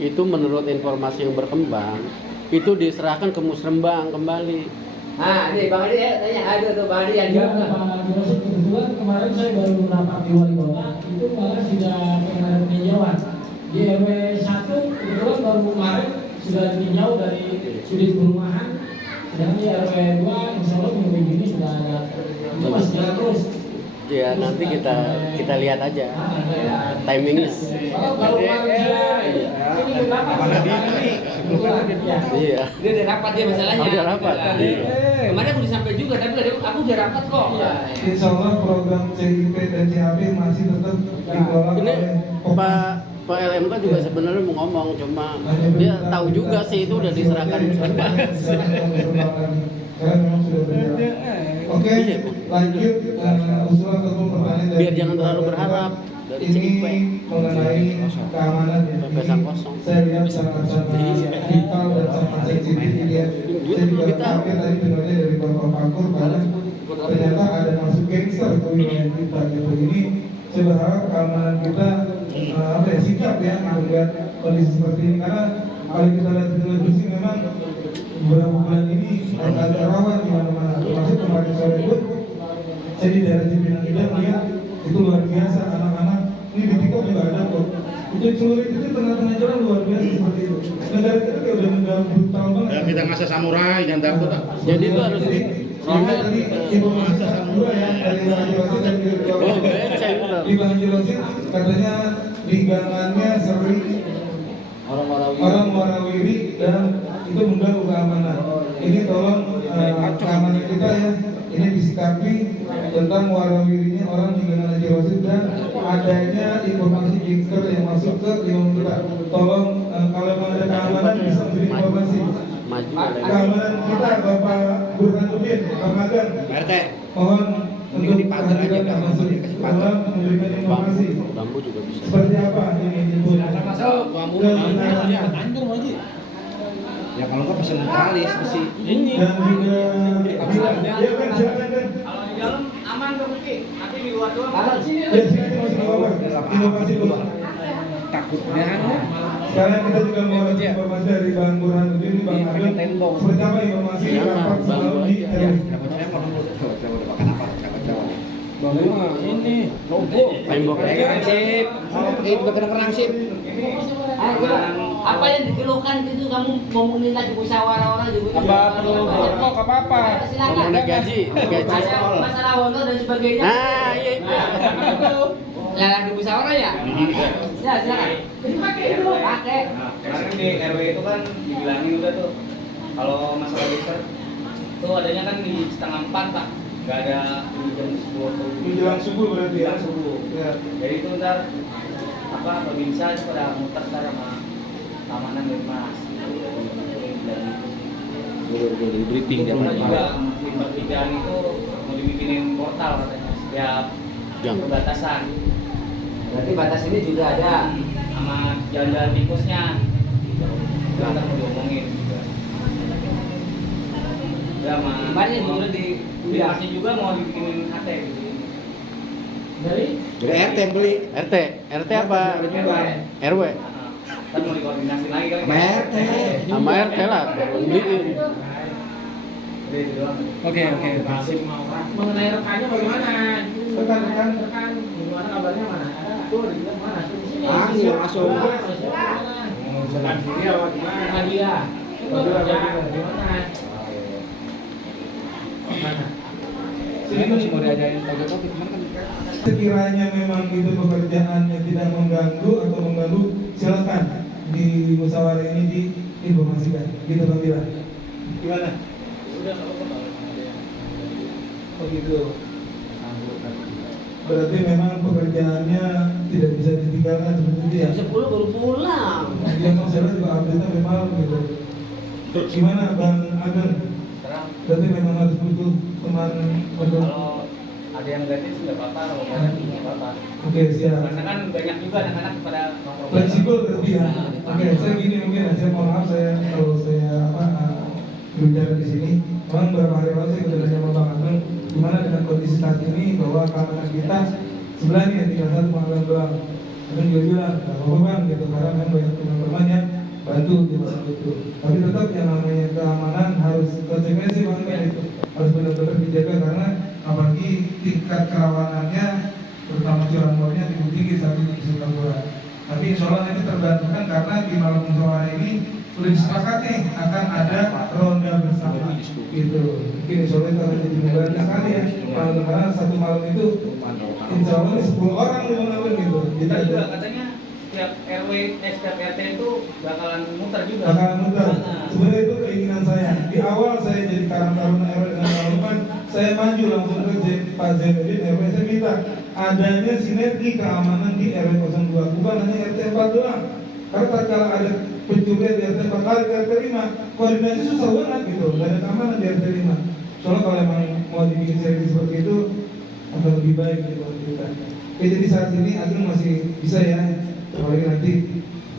itu menurut informasi yang berkembang itu diserahkan ke Musrembang kembali. Nih Bang Adi ya tanya ada tuh Bang Adi yang Ya, jawab. Pak Jurosik kebetulan kemarin saya baru rapat di wali kota itu malah sudah kemarin peninjauan di RW 1 kebetulan baru kemarin sudah ditinjau dari sudut perumahan, sedangkan di RW 2 insya Allah minggu ini sudah ada. Itu masih jalan terus. Ya nanti kita lihat aja timingnya. Kalau kemarin ini berapa? Iya. Dia udah rapat dia masalahnya. Oh, udah rapat. Kemarin aku disampai juga tapi aku udah rapat kok. Insya Allah program CIP dan CAP masih tetap dikelola Ini oleh Pak LMK juga sebenarnya mau ngomong cuma dia tahu juga sih itu udah diserahkan Musrembang. Karena memang sudah berjalan. Oke, lanjut usulan ataupun pertanyaan dari Biar jangan terlalu berharap dari ini CIP. mengenai keamanan ya. Pesan kosong. Saya lihat sangat-sangat vital dan sangat sensitif ya. Saya juga kaget tadi dengarnya dari Bapak Pakur karena ternyata ada masuk gangster ke wilayah kita gitu. Ini saya berharap keamanan kita sikap ya melihat kondisi seperti ini karena kalau kita lihat di televisi memang beberapa bulan ini ada rawan di mana-mana termasuk kemarin sore itu saya di daerah Cipinang Indah melihat itu luar biasa anak-anak ini di TikTok juga ada kok itu celurit itu tengah-tengah jalan luar biasa seperti itu negara kita kayak udah negara brutal banget Ya, kita ngasih samurai jangan takut. Jadi itu harus jadi tadi informasi dua ya dari Bang Jerosit dan di Bang Jerosit katanya di gangannya sering orang warawiri dan itu mengganggu keamanan. Ini tolong keamanan kita ya. Ini disikapi tentang warawirinya orang di gangan Jerosit dan adanya informasi gangster yang masuk ke lingkungan kita. Tolong kalau memang ada keamanan bisa beri informasi. Keamanan kita Bapak Burhanuddin, Pak Magan. RT. Mohon untuk dipagar aja, perhatian masuk dalam memberikan informasi. Bambu juga bisa. Seperti apa ini ibu? Masuk, bambu. Ke Ya kalau nggak bisa neutralis mesti. Ini. Dan juga ya kan silakan kan. Kalau di dalam aman tuh Ki, tapi di luar doang. Karena sini Ya silakan masih apa? Inovasi dulu. Takutnya Sekarang kita juga mau informasi dari Bang Burhanuddin, Bang Ageng. Seperti apa informasi rapat semalam di RW? Ini logo. Tembok. Sip. Itu kena kerangsip. Apa yang dikeluhkan itu kamu mau meminta di musyawarah orang juga? apa perlu kok apa? Silakan. Mau naik gaji. Masalah honor dan sebagainya. Nah, iya itu. Ya di musyawarah ya? Ya silakan. Dipakai itu. Pakai. Kemarin di RW itu kan dibilangin udah tuh kalau masalah geser itu adanya kan di 3:30 Pak, nggak ada di jam 10 atau Menjelang subuh berarti ya? Menjelang subuh. Ya. Jadi itu ntar apa Babinsa itu pada muter ntar sama keamanan dari Mas. Dari briefing dia Terus juga di pertigaan itu mau dibikinin portal katanya setiap Jam. perbatasan Berarti batas ini juga ada. sama jalan-jalan tikusnya. Itu ntar mau diomongin juga. Ya, sama Kemarin udah di Masih juga mau dibikinin HT gitu. Dari Dari RT yang beli. RT apa? RW. Kan mau dikoordinasi lagi kali. Sama RT. Sama RT lah. Beliin. Udah itu doang. Oke. Sip. mengenai rekannya bagaimana? Rekan-rekan. Rekan, gimana kabarnya mana? Ada tuh di mana? Tuh di sini. Langsung. Jalan sini apa gimana? Sama dia. Itu kerja gimana? Mana? Ini masih mau diajarin topik kemarin kan. Sekiranya memang itu pekerjaannya tidak mengganggu atau mengganggu, silakan di musyawarah ini diinformasikan. Gitu Bang Bila. Gimana? Oh gitu. Berarti memang pekerjaannya tidak bisa ditinggalkan seperti itu ya? 10 baru pulang. Dia masalah juga update memang gitu. Gimana Bang Ageng? Sekarang Berarti memang harus butuh teman untuk. kalau ada yang gratis nggak apa-apa, kalau banyak nggak apa-apa. Oke siap. Karena kan banyak juga anak-anak pada nongkrong. Fleksibel berarti ya. Oke, saya gini mungkin saya mohon maaf saya kalau saya berbicara di sini. Memang beberapa hari lalu saya ketemu sama Bang Ageng, gimana dengan kondisi saat ini bahwa keamanan kita sebelah nih tinggal satu pengalaman doang. Ageng juga bilang, nggak apa-apa Bang, gitu karena kan banyak teman-teman yang bantu di bawah itu. Tapi tetap yang namanya keamanan harus konsekuensi Bang kan itu harus benar-benar dijaga karena apalagi tingkat kerawanannya terutama curanmornya cukup tinggi saat ini di Singapura. Tapi insya Allah ini terbantukan karena di malam musyawarah ini sudah disepakati nih akan ada ronda bersama gitu. Mungkin insya Allah itu akan jadi membantu sekali ya. Karena satu malam itu insya Allah 10 orang yang gitu. Kita juga katanya setiap RW, setiap RT itu bakalan muter juga. Bakalan muter. Sebenarnya itu keinginan saya. Di awal saya jadi Karang Taruna RW dengan Pak Lukman, saya maju langsung ke Pak Zainuddin RW. Saya minta adanya sinergi keamanan di RW 02, bukan hanya RT 4 doang. Karena tatkala ada pencurian di RT 4 kali ke RT 5, koordinasi susah banget gitu. Gak ada keamanan di RT 5. Soalnya kalau emang mau dibikin sinergi seperti itu akan lebih baik gitu buat kita. Oke, jadi saat ini Ageng masih bisa ya. Apalagi nanti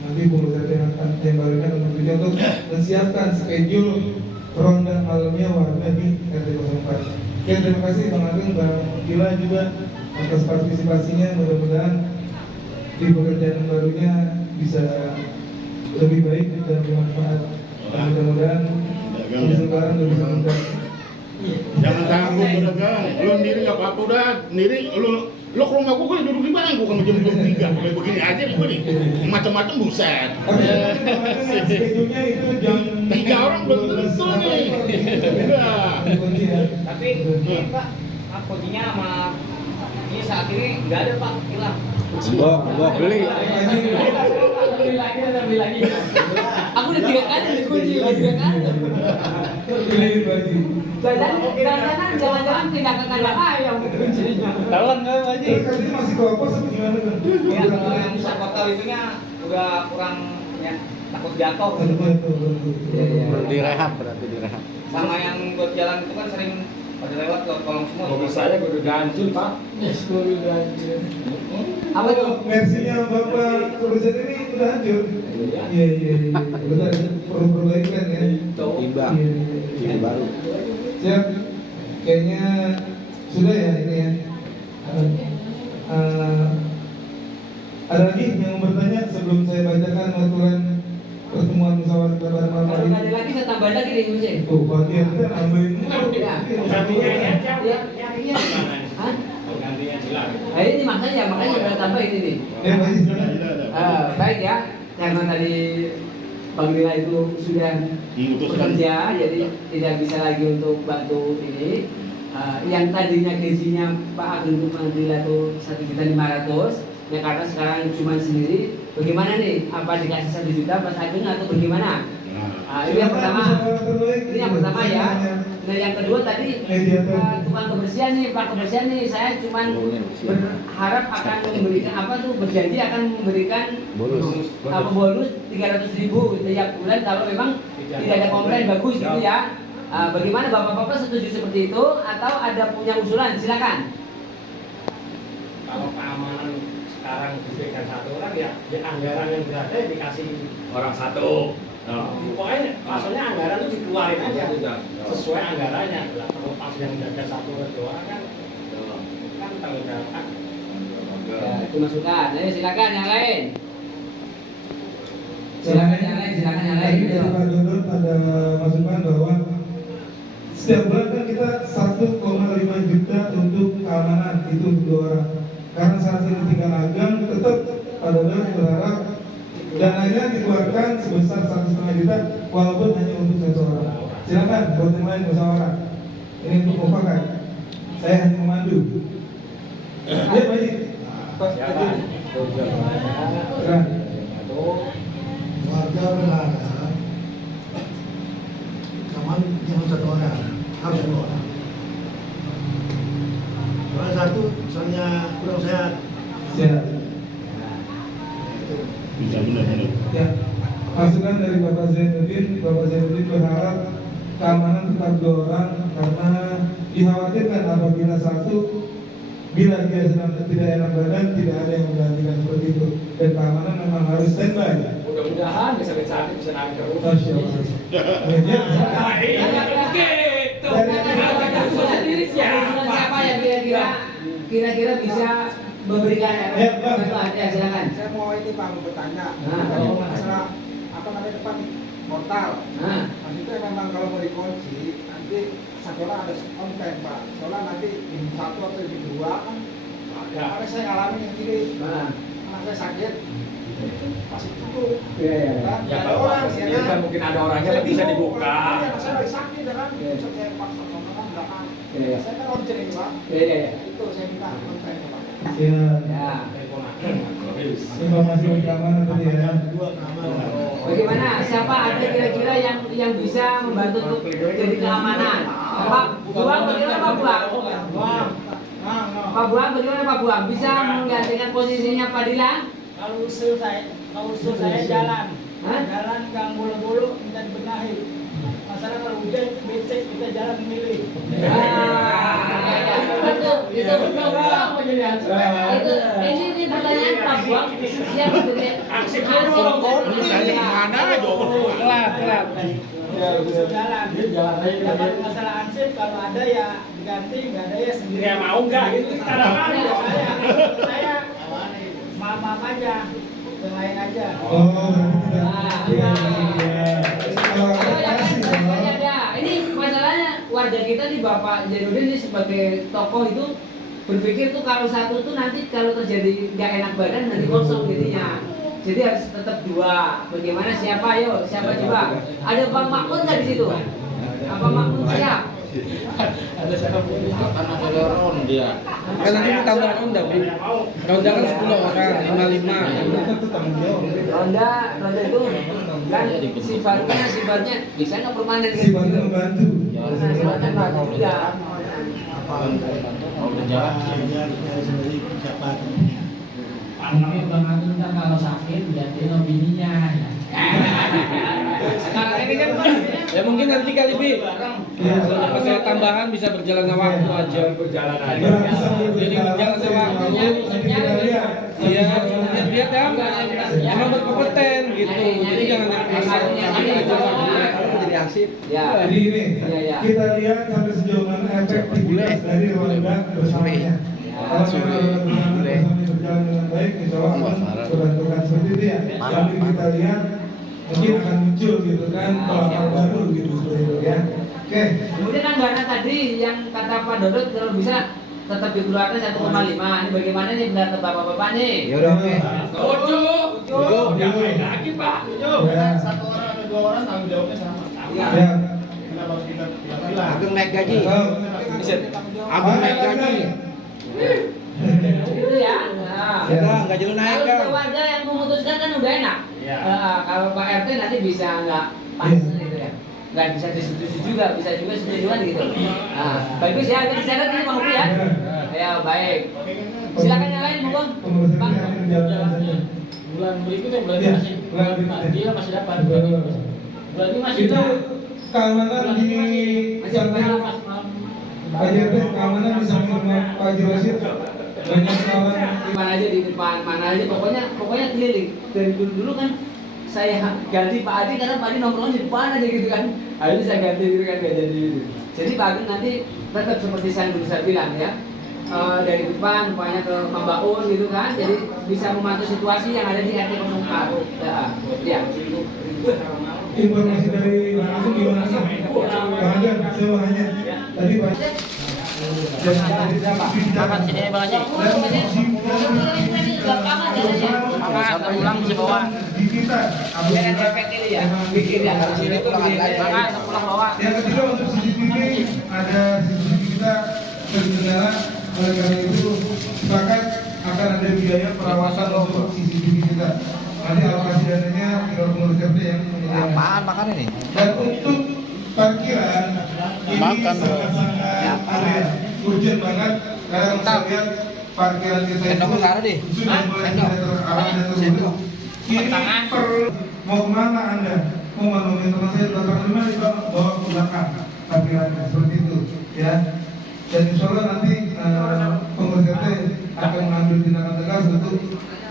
pengurus yang baru akan bekerja untuk mensiapkan schedule ronda malamnya warga di RT 04. Oke, terima kasih Bang Ageng, Bang Gila juga atas partisipasinya. Mudah-mudahan di pekerjaan barunya bisa lebih baik dan bermanfaat. Dan mudah-mudahan sekarang lebih mudah. Jangan takut udah kan. Lu sendiri nggak apa-apa udah. Sendiri lu ke rumah gua duduk di mana? Gua kan jam 3. Kayak begini aja nih gua nih. Macam-macam buset. Tapi schedule-nya itu jam 3 orang belum tentu nih. Udah. Tapi ini Pak, kuncinya sama ini saat ini nggak ada Pak, hilang. Beli. Beli lagi. Aku udah 3 kali dikunci, udah 3 kali. Pilih bagi. Jangan-jangan pindah ke kandang ayam kuncinya. Talon nggak Pak Haji? Tadi masih kelompok apa gimana kan? Ya kalau yang bisa portal itunya udah kurang ya takut jatuh. Direhab berarti direhab. Sama yang buat jalan itu kan sering pada lewat ke kolong semua. Mobil saya udah ganti Pak. Apa tuh? Mersinya Bapak Kepolisian ini udah hancur. Iya. Benar, perlu perbaikan ya. Iya. Ini baru. Siap. Kayaknya sudah ya ini ya. Ada lagi yang mau bertanya sebelum saya bacakan aturan pertemuan musyawarah pada malam Kalau hari nggak ini? ada lagi saya tambah lagi nih Mas. Tuh, bagian kita nambahin. Ya. Gantinya ini aja. Ya. Gantinya gimana? Hah? Gantinya hilang. Nah, ini makanya udah tambah ini nih. Ya, masih silakan. Baik ya, karena tadi Bang Lila itu sudah bekerja, jadi tidak bisa lagi untuk bantu ini. Yang tadinya gajinya Pak Ageng untuk Bang Lila itu 1.500.000, ya karena sekarang cuma sendiri. Bagaimana nih? Apa dikasih 1 juta Pak Ageng atau bagaimana? Ini yang pertama. Ini yang pertama ya. Nah yang kedua tadi tukang kebersihan nih, Pak kebersihan nih, saya cuma berharap akan memberikan berjanji akan memberikan bonus 300.000 setiap bulan kalau memang tidak ada komplain, bagus gitu ya. Bagaimana bapak-bapak setuju seperti itu atau ada punya usulan? Silakan. Kalau keamanan sekarang diberikan 1 orang ya anggaran yang berada dikasih Orang 1. pokoknya maksudnya anggaran itu dikeluarin aja sesuai anggarannya lah. Terlepas yang jaga 1 atau 2 orang kan tanggung jawab kan. Ya, itu masukan. Ayo silakan yang lain. Silakan yang lain. Pak Dodon ada masukan bahwa setiap bulan kan kita 1,5 juta untuk keamanan itu untuk 2 orang. Karena saat ini tinggal Ageng, tetap Pak Dodon berharap dananya dikeluarkan sebesar 1,5 juta walaupun hanya untuk 1 orang. Silakan buat yang lain musyawarah. Ini untuk mufakat. Saya hanya memandu. Ya, Pak Haji. Keren. Warga berharap kaman jangan 1 orang, harus 2 orang. Orang 1 misalnya kurang sehat. Siap. Bisa benar-benar. Ya, masukan dari Bapak Zainuddin berharap keamanan tetap 2 orang karena dikhawatirkan apabila 1 bila dia sedang tidak enak badan tidak ada yang menggantikan seperti itu dan keamanan memang harus standby. Mudah-mudahan bisa naik terus. Masya Allah. Siapa yang kira-kira bisa memberikan bantuan? Ya silakan. Saya mau ini Pak bertanya. Nah, Kalau masalah depan portal. Nah. Maksudnya memang kalau mau dikunci nanti sekolah ada konten Pak. Soalnya nanti di 1 atau di 2 kan. Karena saya ngalamin yang gini. Anak saya sakit. Pasti tutup. Iya. Ya kalau kan mungkin ada orangnya kan bisa dibuka. Saya lagi sakit kan. Saya paksa teman-teman belakang. Iya. Saya kan order ini Pak. Iya. Itu saya minta konten Pak. Ya, informasi keamanan tadi ya. Bagaimana? Siapa ada kira-kira yang bisa membantu untuk jadi keamanan? Pak Buang bagaimana Pak Buang? Pak Buang bagaimana Pak Buang? Bisa menggantikan posisinya Pak Dilang? Kalau usul saya jalan gang bulu-bulu minta dibenahi. Masalah kalau hujan becek kita jalan milih. Ini pertanyaan Pak Buang. Siapa Mana aja? Kelap. Jalan. Dapat masalah ansip kalau ada ya diganti, nggak ada ya sendiri. Ya mau nggak gitu kita saya maaf aja, yang lain aja. Oh, Ini masalahnya warga kita nih Bapak Zainuddin ini sebagai tokoh itu berpikir tuh kalau 1 tuh nanti kalau terjadi nggak enak badan nanti kosong jadinya. Jadi harus tetap 2. Bagaimana siapa ayo? Siapa coba? Ada Bang Makmun nggak di situ? Apa Makmun siap? Karena ada ronda. Kan nanti mau tambah ronda, Bi. Ronda kan 10 orang, 55. Ronda itu kan sifatnya bisa nggak permanen kan? Sifatnya membantu. Sifatnya membantu juga. Mungkin Bang Agung kan kalau sakit gantiin bininya ya. Sekarang ini kan Ya mungkin nanti kali Bi. Masalah tambahan bisa berjalan waktu aja. Berjalan aja. Berarti sambil Jadi berjalan sama waktu. nanti kita lihat Iya, lihat ya, emang berkompeten gitu. Jadi jangan yang asal kami aja jadi arsip. Ya. Jadi ini Iya. kita lihat sampai sejauh mana efektivitas dari Ronda bersamanya. Kalau memang bersamanya berjalan dengan baik, insya Allah akan berbentukan seperti itu ya. Sambil kita lihat mungkin akan muncul gitu kan pola baru gitu seperti itu ya. Oke. Kemudian kan dana tadi yang kata Pak Dodot kalau bisa tetap dikeluarkan 1,5. Ini bagaimana nih pendapat bapak-bapak nih? Ya udah oke. Setuju. Diapain lagi Pak? Ya, satu orang atau dua orang tanggung jawabnya sama. Ya. Kenapa harus kita bilang? Agung naik gaji. Agung naik gaji. Itu ya. Nah. Ya. Gaji lu naik Kalau kan. kita warga yang memutuskan kan udah enak. Iya. Kalau Pak RT nanti bisa nggak pas gitu ya. Nggak bisa disetujui juga, bisa juga setujuan gitu. Nah, bagus ya, kita catat ini Bang Upi ya. Ya, baik. Silakan yang lain, Bang. Bang. Bulan berikutnya bulan Iya, masih bulan berikutnya. dia masih dapat. Betul. Bulan ini masih Itu keamanan di Masih samping berapa? Pak JP, keamanan di samping rumah Pak Jurasid banyak kawan. Di mana aja di depan, mana aja pokoknya keliling. Dari dulu kan saya ganti Pak Adi karena Pak Adi nongkrongnya di depan aja gitu kan. Akhirnya saya ganti gitu kan, gak jadi gitu. Jadi Pak Adi nanti tetap seperti saya bilang ya. Dari depan pokoknya ke Membaun gitu kan, jadi bisa memantau situasi yang ada di RT 04. Ya. Informasi dari langsung gimana sih? Bang Ajan, saya mau nanya. Tadi Pak Makan sini Bang Haji. Sampai pulang bisa bawa. Di kita, Jangan efek ini ya. Bikin ya. Di sini tuh Makan pulang bawa. yang ketiga untuk CCTV ada CCTV kita terkendala, oleh karena itu sepakat akan ada biaya perawatan untuk CCTV kita. Nanti alokasi dananya tinggal pengurus RT yang menyediakan. Makan ini. Dan untuk parkiran ini sangat-sangat urgent banget karena kita lihat parkiran kita itu sudah mulai tidak terarah dan terbentuk. Ini mau kemana Anda? Mau menemui teman saya datang di mana bawa ke belakang parkirannya seperti itu ya. Dan insya Allah nanti pengurus RT akan mengambil tindakan tegas untuk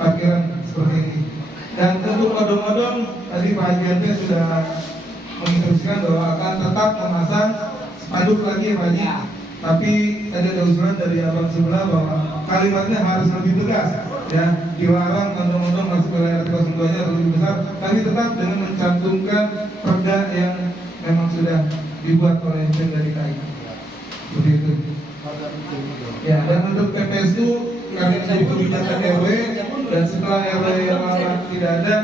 parkiran seperti ini. Dan untuk odong-odong tadi Pak Haji RT sudah menginstruksikan bahwa akan tetap memasang spanduk lagi ya Pak Haji. Tapi tadi ada usulan dari abang sebelah bahwa kalimatnya harus lebih tegas ya, dilarang odong-odong masuk ke wilayah RT 02 nya lebih besar, tapi tetap dengan mencantumkan perda yang memang sudah dibuat oleh Pemda DKI. Seperti itu. Ya, dan untuk PPSU kami menjadi kebijakan RW dan setelah RW yang lama tidak ada,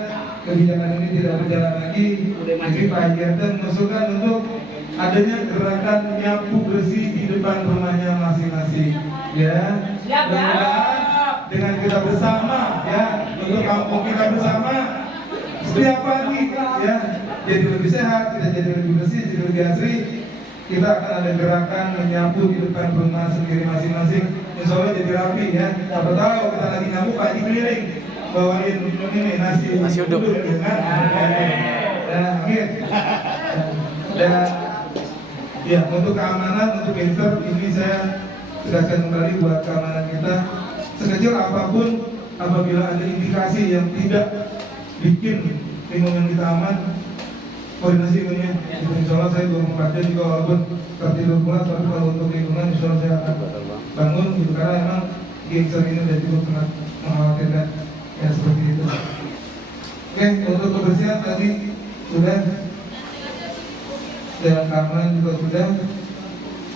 kebijakan ini tidak berjalan lagi. Jadi Pak Haji RT mengusulkan untuk adanya gerakan nyapu bersih di depan rumahnya masing-masing. Ya, mudah-mudahan dengan kita bersama ya, untuk kampung kita bersama setiap pagi ya, jadi lebih sehat, kita jadi lebih bersih, jadi lebih asri. Kita akan ada gerakan menyapu di depan rumah sendiri masing-masing. Insya Allah jadi rapi ya. Siapa tahu kita lagi nyapu Pak Haji keliling bawain ini nasi uduk gitu kan. Dan akhir. Dan ya, untuk keamanan, untuk gangster ini saya tegaskan kembali buat keamanan kita. Sekecil apapun, apabila ada indikasi yang tidak bikin lingkungan kita aman, koordinasi dengan insya Allah saya 24 jam juga walaupun tertidur pulas, tapi kalau untuk lingkungan insya Allah saya akan bangun gitu, karena emang gangster ini sudah cukup sangat mengkhawatirkan ya, seperti itu. Oke, untuk kebersihan tadi sudah, dan keamanan juga sudah,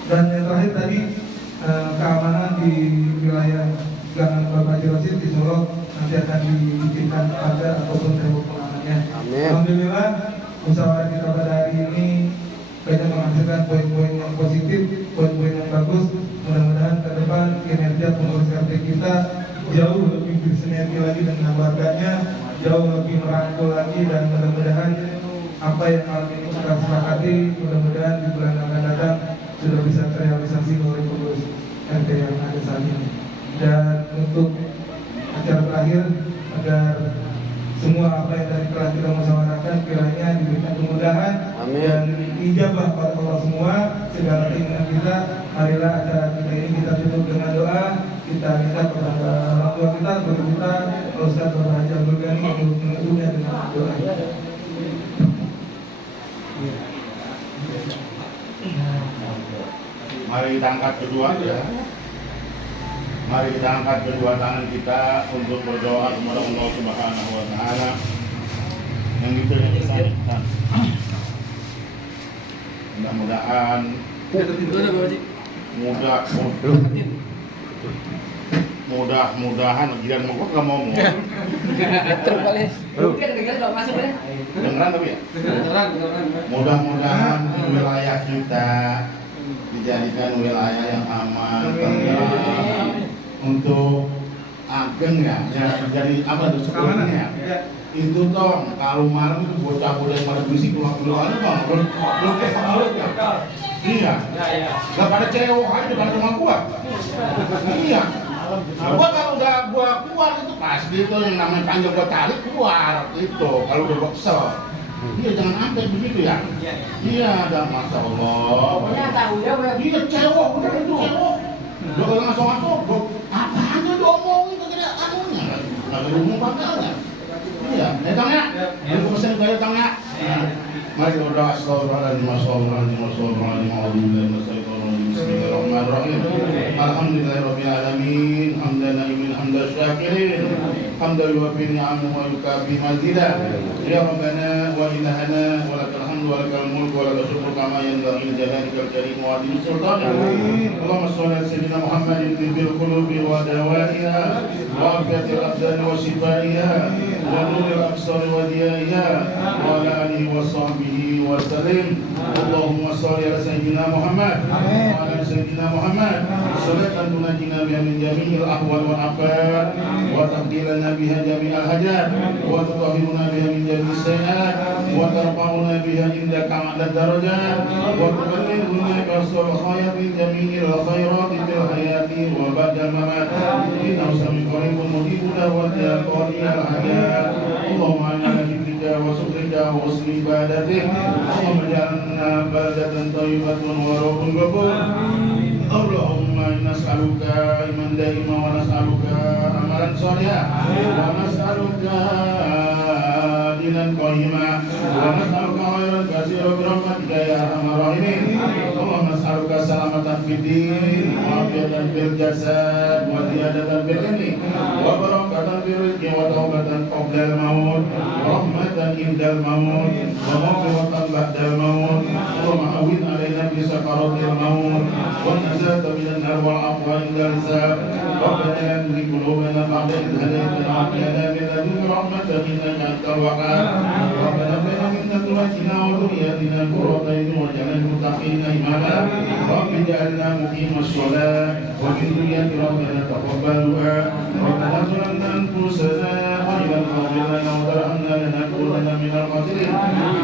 dan yang terakhir tadi keamanan di wilayah Gangan Bapak Jurasid di Solo nanti akan dibikinkan pagar ataupun tembok pengamannya. Alhamdulillah musyawarah kita pada hari ini banyak menghasilkan poin-poin yang positif, poin-poin yang bagus. Mudah-mudahan ke depan kinerja pengurus RT kita jauh lebih bersinergi lagi dengan warganya, jauh lebih merangkul lagi, dan mudah-mudahan apa yang malam ini kita sepakati mudah-mudahan di bulan akan datang sudah bisa terrealisasi oleh pengurus RT yang ada saat ini. Dan untuk acara terakhir, agar semua apa yang tadi telah kita musyawarahkan kiranya diberikan kemudahan dan ijabah oleh Allah semua segala keinginan kita. Marilah acara kita ini kita tutup dengan doa. kita minta kepada orang tua kita, guru kita, Ustaz Dr. Haji Abdul Ghani untuk menutupnya dengan doa. Mari kita angkat kedua ya. Mari kita angkat kedua tangan kita untuk berdoa kepada Allah Subhanahu wa taala. Yang itu yang kita inginkan. Mudah-mudahan mudah-mudahan giliran mau nggak mau dengeran tapi ya mudah-mudahan wilayah kita dijadikan wilayah yang aman, tentram untuk ageng ya jadi apa itu sebelumnya itu toh kalau malam itu bocah-bocah yang pada berisik keluar-keluar toh belum kayak mulut ya iya nggak pada cewek aja pada rumah gua iya gua kalau udah gua keluar itu pasti itu yang namanya panjang gua tarik keluar itu kalau udah gua kesel iya jangan sampai begitu ya iya ada Masya Allah iya cewek udah itu cewek udah kalau ngasok-ngasok apaan tuh diomongin kagak ada anunya nggak ada umum bakalnya iya datang ya aku pesen kayak datang ya mari kita berdoa astagfirullahaladzim bismillahirrahmanirrahim alhamdulillahirabbil alamin hamdan naimin hamdan syakirin hamdan yuwaffi ni'amahu wa yukafi mazidah ya rabbana wa ilahana wa lakal hamdu wa lakal mulku wa lakal syukru kama yanbaghi li jalalika al-karim wa adil sultanik Allahumma shalli ala sayyidina Muhammadin bil qulubi wa dawaiha wa afiyatil abdani wa shifaiha wa nuril absari wa diyaiha wa ala alihi wa sahbihi wa sallim Allahumma shalli ala sayyidina Muhammad wa ala sayyidina Muhammad salatan tunajina biha min jami'il ahwal wal afat wa taqdilana biha jami'al hajat wa tutahhiruna biha min jami'is sayyi'at wa tarfa'una biha indaka a'la darajat wa tuballighuna bi'asal khayr min jami'il khairati fil hayati wa ba'da mamat inna sami qaribun mujibuna wa taqdiyal hajat Allahumma inna dhikrika wa syukrika wa husni ibadatik Allahumma ja'alna baldatan thayyibatan wa rabbun ghafur Allahumma nas'aluka iman daima wa nas'aluka amalan shalihan wa nas'aluka dinan qayyima wa nas'aluka khairan katsiran bi rahmatika ya arhamar rahimin Allahumma nas'aluka salamatan fid din wa afiyatan fil jasad wa ziyadatan fil ilmi wa barakatan fil rizqi wa taubatan qabla al-maut rahmatan indal maut wa maghfiratan ba'dal maut Allahumma hawwin alaina bi sakaratil maut wa najata minan nar wal afwa indal hisab Rabbana la tuzigh qulubana ba'da idh hadaytana wa hab lana min ladunka rahmatan innaka antal wahhab Rabbana hab lana min azwajina wa dhurriyyatina qurrata a'yun waj'alna lil muttaqina imama Rabbi ij'alna muqimas shalah wa min dhurriyyati rabbana taqabbal du'a Rabbana zalamna anfusana wa illam taghfir lana wa tarhamna lanakunanna minal khasirin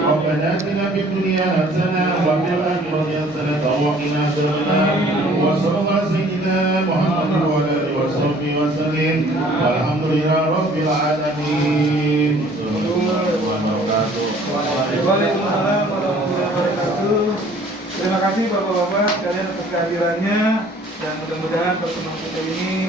Rabbana atina fid dunya hasanah wa fil akhirati hasanah wa qina adzabannar wa sallallahu ala sayyidina Muhammad wa ala alihi wa sahbihi wa sallim walhamdulillahi rabbil alamin. Waalaikumsalam warahmatullahi wabarakatuh. Terima kasih Bapak-bapak sekalian atas kehadirannya dan mudah-mudahan pertemuan kita ini